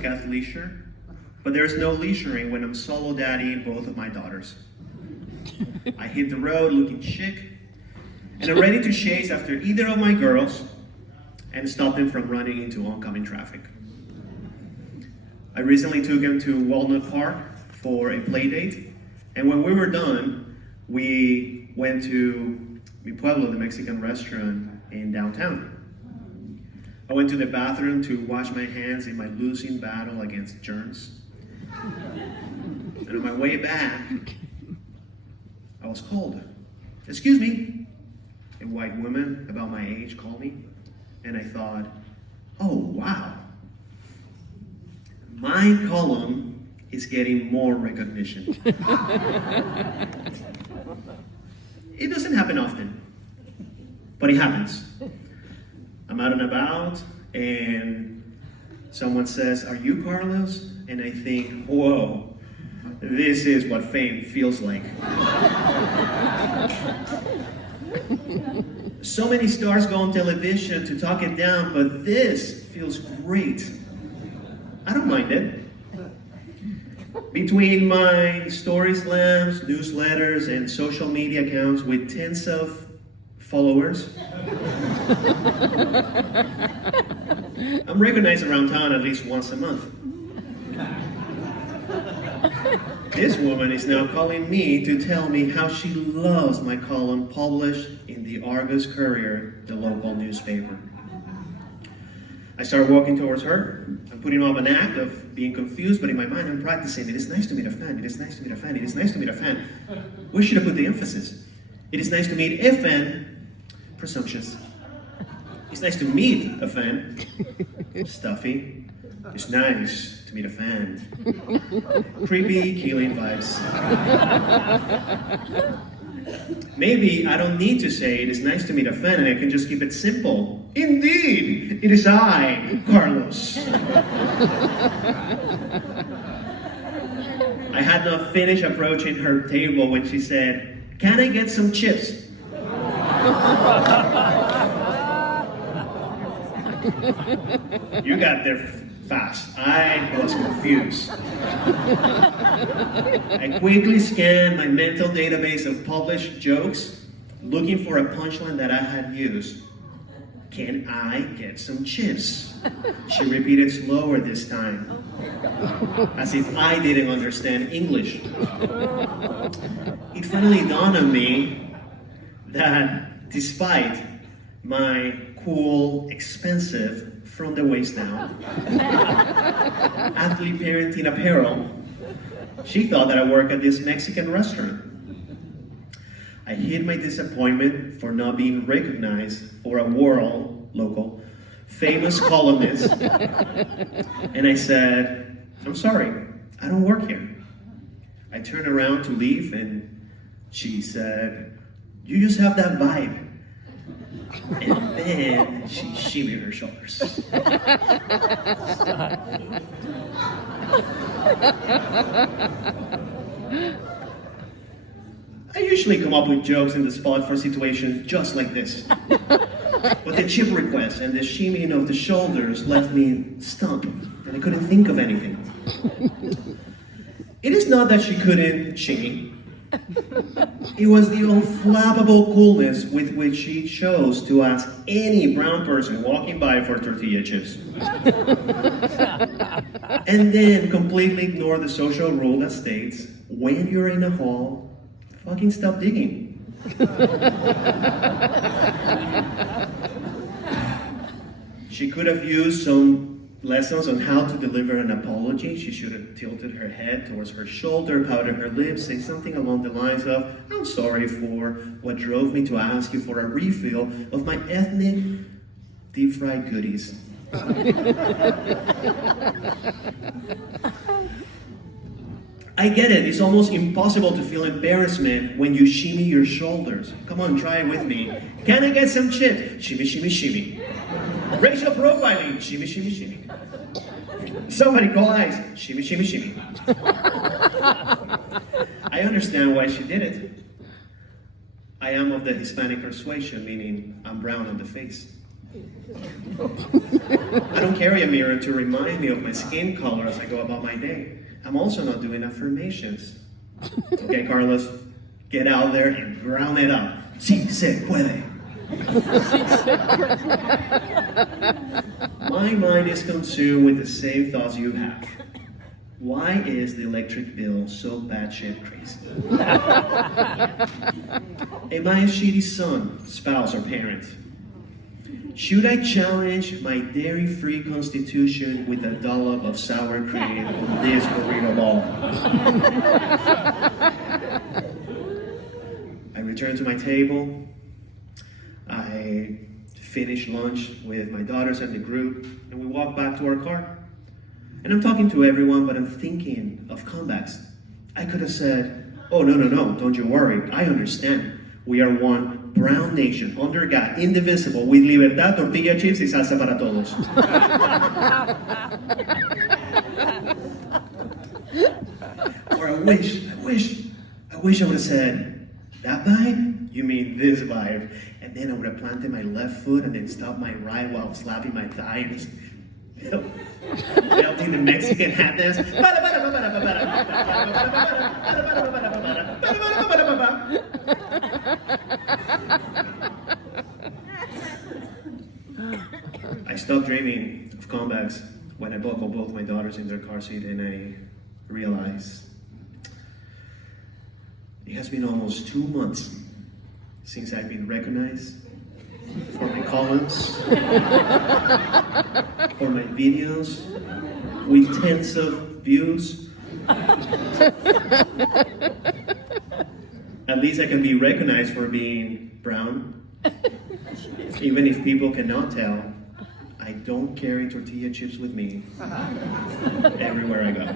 like athleisure, but there's no leisuring when I'm solo daddying both of my daughters. I hit the road looking chic, and I'm ready to chase after either of my girls and stop them from running into oncoming traffic. I recently took them to Walnut Park for a play date, and when we were done, we went to Mi Pueblo, the Mexican restaurant in downtown. I went to the bathroom to wash my hands in my losing battle against germs. And on my way back, I was called. "Excuse me." A white woman about my age called me, and I thought, oh wow, my column is getting more recognition. It doesn't happen often, but it happens. I'm out and about, and someone says, "Are you Carlos?" And I think, whoa, this is what fame feels like. So many stars go on television to talk it down, but this feels great. I don't mind it. Between my story slams, newsletters, and social media accounts with tens of followers, I'm recognized around town at least once a month. This woman is now calling me to tell me how she loves my column published in the Argus Courier, the local newspaper. I start walking towards her. I'm putting up an act of being confused, but in my mind I'm practicing. It is nice to meet a fan. It is nice to meet a fan. It is nice to meet a fan. Where should I put the emphasis? It is nice to meet a fan. Presumptuous. It's nice to meet a fan. Stuffy. It's nice to meet a fan. Creepy, killing vibes. Maybe I don't need to say it is nice to meet a fan and I can just keep it simple. Indeed, it is I, Carlos. I had not finished approaching her table when she said, "Can I get some chips?" You got there fast. I was confused. I quickly scanned my mental database of published jokes, looking for a punchline that I had used. "Can I get some chips?" She repeated slower this time, as if I didn't understand English. It finally dawned on me that despite my cool, expensive, from the waist down, athlete parenting apparel, she thought that I work at this Mexican restaurant. I hid my disappointment for not being recognized for a local, famous columnist, and I said, "I'm sorry, I don't work here." I turned around to leave, and she said, "You just have that vibe." And then she shimmied her shoulders. I usually come up with jokes in the spot for situations just like this. But the chip request and the shimmying of the shoulders left me stumped, and I couldn't think of anything. It is not that she couldn't shimmy. It was the unflappable coolness with which she chose to ask any brown person walking by for tortilla chips. And then completely ignore the social rule that states, when you're in a hall, fucking stop digging. She could have used some lessons on how to deliver an apology. She should have tilted her head towards her shoulder, pouted her lips, say something along the lines of, "I'm sorry for what drove me to ask you for a refill of my ethnic deep-fried goodies." I get it, it's almost impossible to feel embarrassment when you shimmy your shoulders. Come on, try it with me. "Can I get some chips?" Shimmy, shimmy, shimmy. Racial profiling. Shimmy, shimmy, shimmy. Somebody call ICE. Shimmy, shimmy, shimmy. I understand why she did it. I am of the Hispanic persuasion, meaning I'm brown on the face. I don't carry a mirror to remind me of my skin color as I go about my day. I'm also not doing affirmations. Okay, Carlos, get out there and ground it up. Sí se puede. My mind is consumed with the same thoughts you have. Why is the electric bill so batshit crazy? Am I a shitty son, spouse, or parent? Should I challenge my dairy-free constitution with a dollop of sour cream on this burrito ball? I return to my table. I finish lunch with my daughters and the group, and we walk back to our car. And I'm talking to everyone, but I'm thinking of comebacks. I could have said, oh, no, don't you worry, I understand. We are one brown nation, under God, indivisible, with libertad, tortilla chips, y salsa para todos. Or I wish I would have said, that vibe? You mean this vibe? And then I would have planted my left foot and then stopped my right while slapping my thigh and just, belting the Mexican hat dance. I stopped dreaming of comebacks when I buckled both my daughters in their car seat and I realized it has been almost 2 months since I've been recognized for my columns, for my videos with tens of views. At least I can be recognized for being brown. Even if people cannot tell, I don't carry tortilla chips with me everywhere I go.